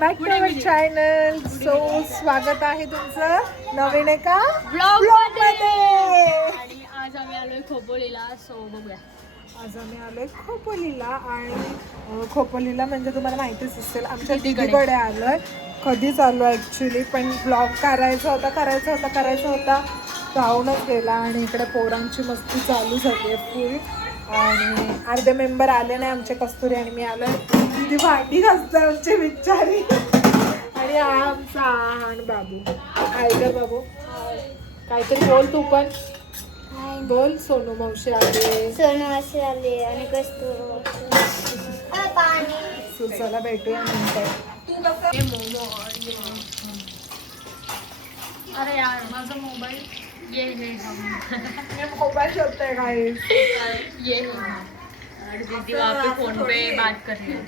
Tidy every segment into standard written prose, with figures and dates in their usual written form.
Back to our channel. So स्वागत आहे तुमचं नवीन एका ब्लॉग मध्ये. आणि आज आम्ही आलोय खोपोलीला. सो बघूया. आज आम्ही आलोय खोपोलीला. आणि खोपोलीला म्हणजे तुम्हाला माहितीच असेल आमच्या दीदीकडे आलोय. कधीच आलो ॲक्च्युली, पण ब्लॉग करायचा होता जाऊनच गेला. आणि इकडे पोरांची मस्ती चालू झाली फुल. आणि अर्धे मेंबर आले नाही आमचे. कस्तुरी आणि मी आलोय. ती भांडी घासते आमची बिचारी. आणि हा आमचा आहान बाबू. आयगर बाबू काहीतरी बोल तू पण. बोल. सोनू मावशी आले. सोनू मावशी आले आणि कस्तुरी सुसाला भेटूया नंतर. अरे यार माझा मोबाईल ये मोबाईल शोधताय काय. ये और दीदी वहाँ पे फोन पे बात कर रही है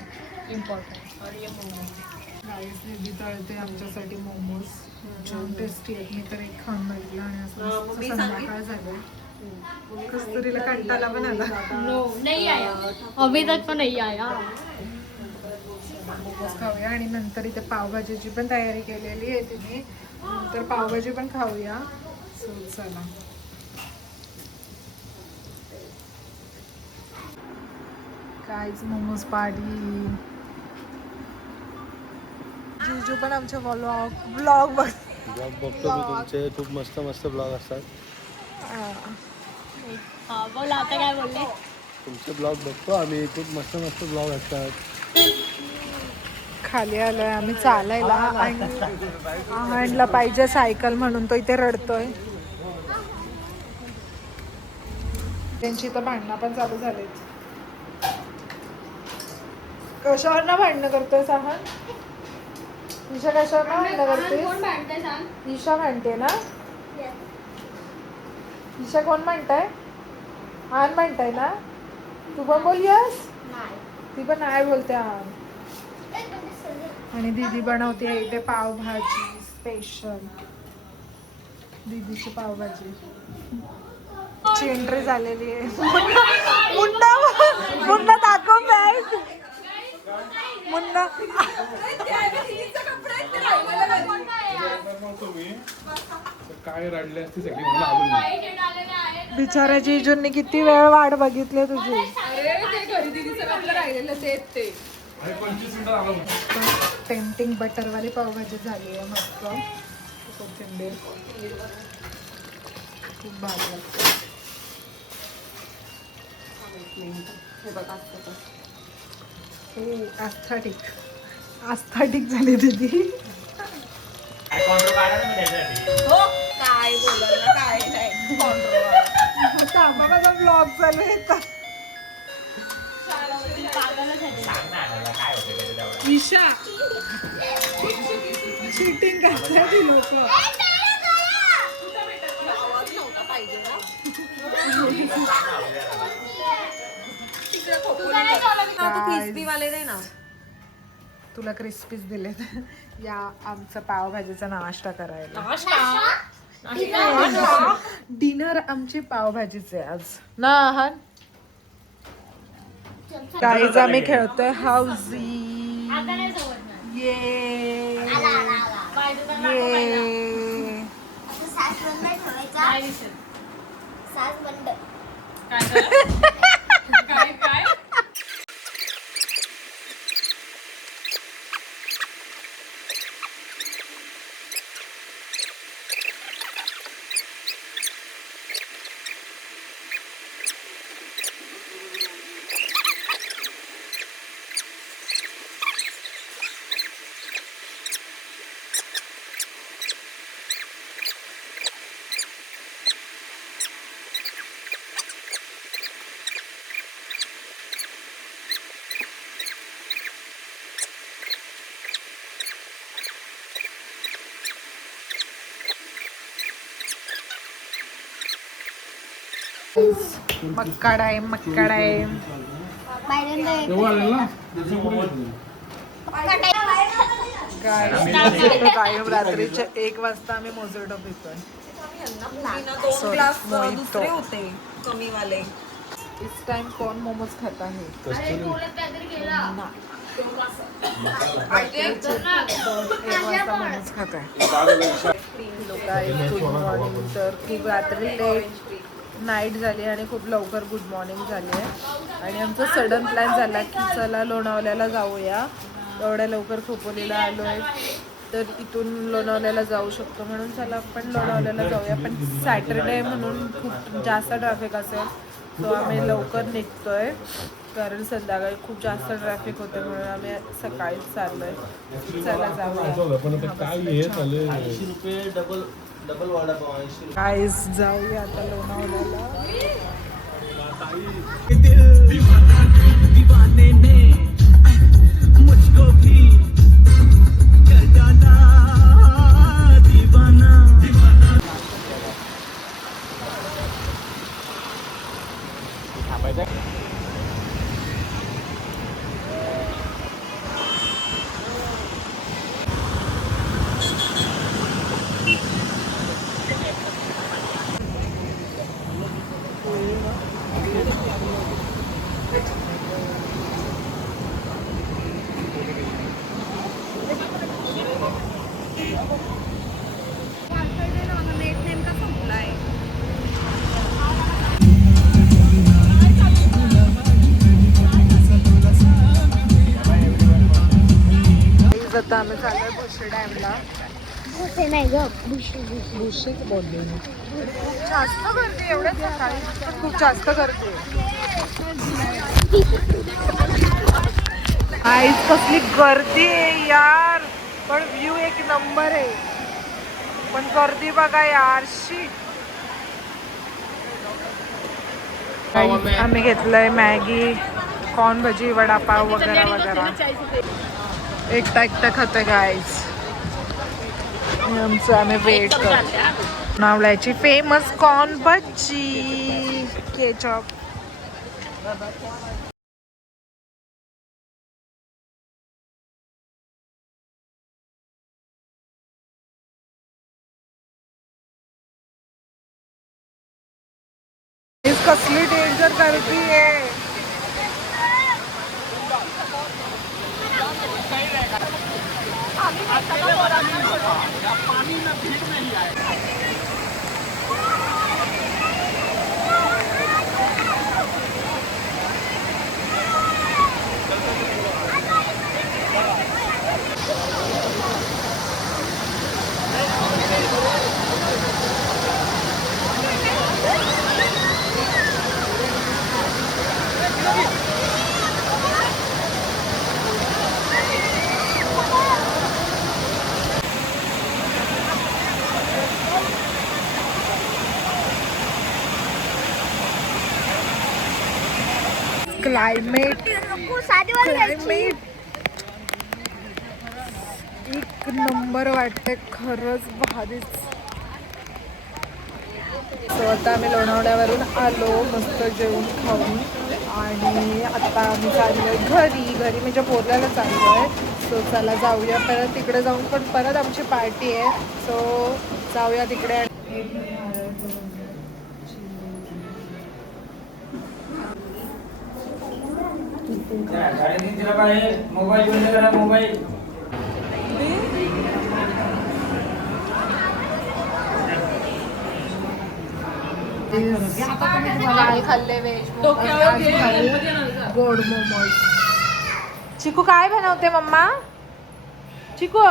इम्पोर्टेंट. और ये मोमो गाईस दीदी तळते आमच्यासाठी मोमोज. छान टेस्टी आहेत. मी तर एक खाऊन बघितलं आणि असं संध्याकाळ झालं. कस्तुरीला कंटाळा पण आला. नो नहीं आया अभी तक तो नहीं आया. मोमोज खाऊया आणि नंतर इथे पावभाजीची पण तयारी केलेली आहे तिने. नंतर पावभाजी पण खाऊया. सो चला. काहीच मोमोज पाडी. जीजू पण आमचे ब्लॉग ब्लॉग बघतो मी तुमचे. खूप मस्त मस्त ब्लॉग असतात हाँ बोल. आता काय बोलले. तुमचे ब्लॉग बघतो आम्ही. खूप मस्त मस्त ब्लॉग असतात. खाली आलोय आम्ही चालायला. आणला पाहिजे सायकल म्हणून तो इथे रडतोय. त्यांची तर भांडणं पण चालू झालीत. कशावर ना भांडणं करतोय साहन. ईशा कशावर ना भांडणं करते. ईशा म्हणते ना. ईशा कोण म्हणताय. आहान म्हणताय ना. तू पण बोल यस. ती पण नाही बोलते आहान. आणि दीदी बनवते इथे पावभाजी स्पेशल. दीदीची पावभाजी ची एंट्री झालेली आहे. मुन्ना दाखव बॅग. मुन्ना काय रडले असते सगळी म्हणून आलो मी. बिचाऱ्या जीजूंनी किती वेळ वाट बघितली तुझी. टेम्पटिंग बटरवाली पावभाजी झाली आहे मस्त. कोथिंबीर खूप भारी लागते. आस्थाटिक झाली दीदी. काय बोलायला काय नाही. थांबा माझा ब्लॉग चालू आहे. ईशा शूटिंग करतात लोक. आवाज नव्हता पाहिजे ना. क्रिस्पी वाले दे ना. तुला क्रिस्पीज दिलेत. या आमचं पावभाजीचा नाश्ता करायला. डिनर आमची पावभाजीचे आज ना आहान. गाईज आम्ही खेळतोय हाऊसी. ये काय मक्काड आहे. कायम रात्रीच्या 1 वाजता आम्ही मोजोटो पितोय. 2 ग्लास दुसरे होते कमी वाले. इस टाइम कौन मोमोज खाता है. मोमोज खात आहे. तर खूप रात्री लेट नाईट झाली आणि खूप लवकर गुड मॉर्निंग झाली आहे आणि आमचा सडन प्लॅन झाला की चला लोणावळ्याला जाऊया. एवढ्या लवकर खोपोलीला आलो आहे तर इथून लोणावळ्याला जाऊ शकतो म्हणून चला आपण लोणावळ्याला जाऊया. पण सॅटरडे म्हणून खूप जास्त ट्रॅफिक असेल सो आम्ही लवकर निघतोय कारण संध्याकाळी खूप जास्त ट्रॅफिक होते म्हणून आम्ही सकाळीच चाललोय. चला जाऊया. पण आता काय हे झालं गाईस जाऊया आता लोणावळ्याला. आता आम्ही चाललोय भुशी डॅमला. ते नाही ग भुशी भुशीच बोलले मी. खूप जास्त गर्दी एवढ्या सकाळी पण खूप जास्त गर्दी आईज कसली गर्दी आहे यार. पण व्ह्यू एक नंबर आहे पण गर्दी बघा यार. शी आम्ही घेतलंय मॅगी कॉर्न भजी वडापाव वगैरे वगैरे. एकटा एकटा खातोय गाईज. आमचं आम्ही वेट करतो. नावल्याची फेमस कॉर्न भजी केचप. कसली डेंजर गर्दी आहे. क्लायमेट एक नंबर वाटते खरंच भारीच. सो आता आम्ही लोणावळ्यावरून आलो मस्त जेवून खाऊन आणि आता आम्ही चाललोय घरी म्हणजे पोरल्याला चाललोय. सो चला जाऊया परत तिकडे जाऊन पण परत आमची पार्टी आहे सो जाऊया तिकडे. मोबाईल खाल्ले व्हेज गोड मोमोज. चिकू काय बनवते मम्मा? चिकू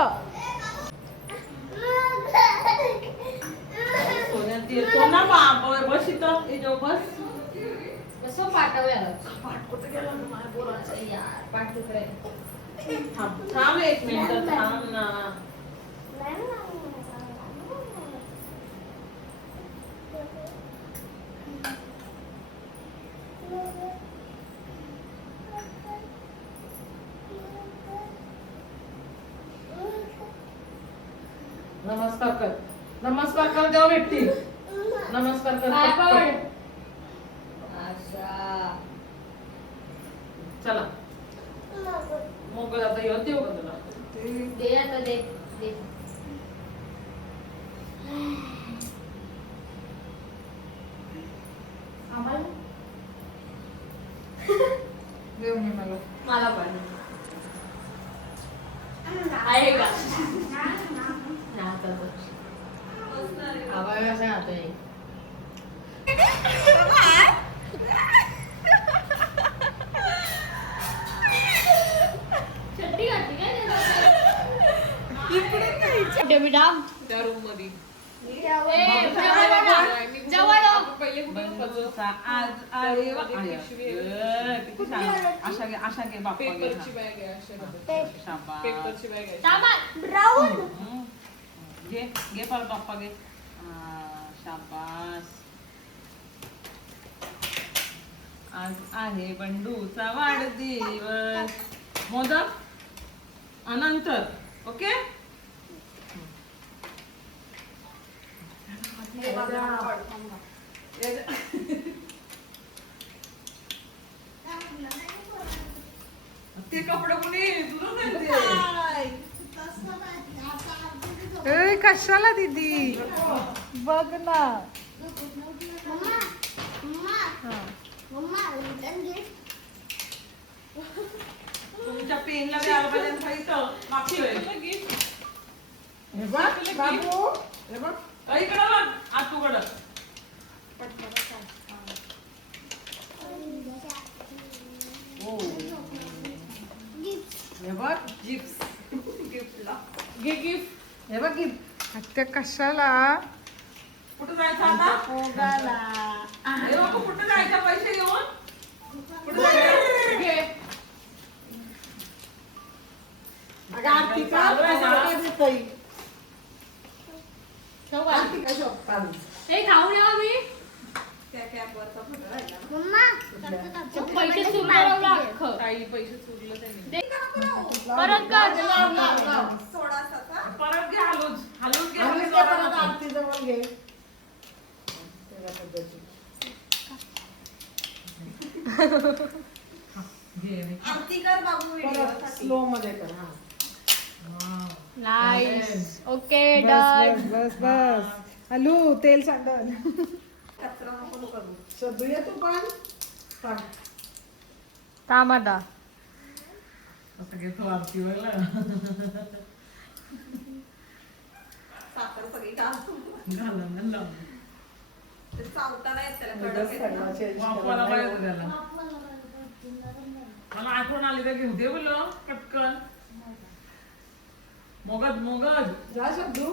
थांब एक मिनिट थांब ना. नमस्कार कर. नमस्कार कर देव भेटती. नमस्कार कर. चला मोकळं आता येऊ देऊ का तुला? दे आता दे दे. देऊ मी मला. मला पण कुठे बेटा त्या रूम मध्ये जवळ हो. पहिले कुठे आज अरे वा. किती छान. आशा घे, आशा घे बाप्पा घे. पेपरची बॅग आहे अशा शाबास. पेपरची बॅग आहे सामान ब्राऊन घे घे परत बाप्पा घे. शाबास. आज आहे बंडूचा वाढदिवस. मोदक अनंतर ओके. ते कपडे कोणी तुला नाही ते. ए कशाला दीदी बघ ना. Mama mama mama return gift तुमच्या पेनला द्यायला पाहिजे ना इथं मागची वेळ. हे बघ बाबू हे बघ. इकडं बघ आतूकडं. हो. हे बघ जिप्स गिफ्टला. घे गिफ्ट. हे बघ गिफ्ट. आत्या कशाला कुठं जायचं आता? हे बघ कुठं जायचं पैसे घेऊन? कुठं जायचं? घे. हे खाऊन यावं मी मम्मा पैसे सुरवलं अख्खं. काही पैसे चुरलं त्यांनी. दे. परत कर परत घे हलून हलून घे. स्लो मध्ये कर. हा. नाईस ओके बस डन. बस बस बस. हॅलो तेल सांडल. शोधू ये तू पण. थांब. काम आता असं घेतो आरती वेळेला. घालून घालून. वापरायला पाहिजे त्याला. मला आठवण आली तर घेऊ दे बोल पटकन. मोगद मोगद. जा शब्दू.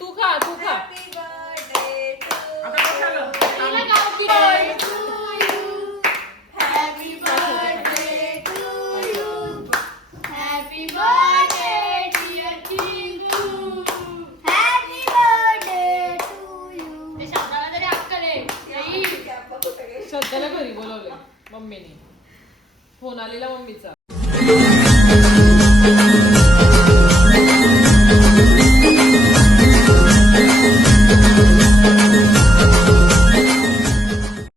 तू खा तू खा. आता कशाला? तिला गाव दिलंय. Happy birthday dear Chintu happy birthday to you ते शब्दाला तरी अक्कल आहे. श्रद्धाला घरी बोलवले मम्मीने. फोन आलेला मम्मीचा.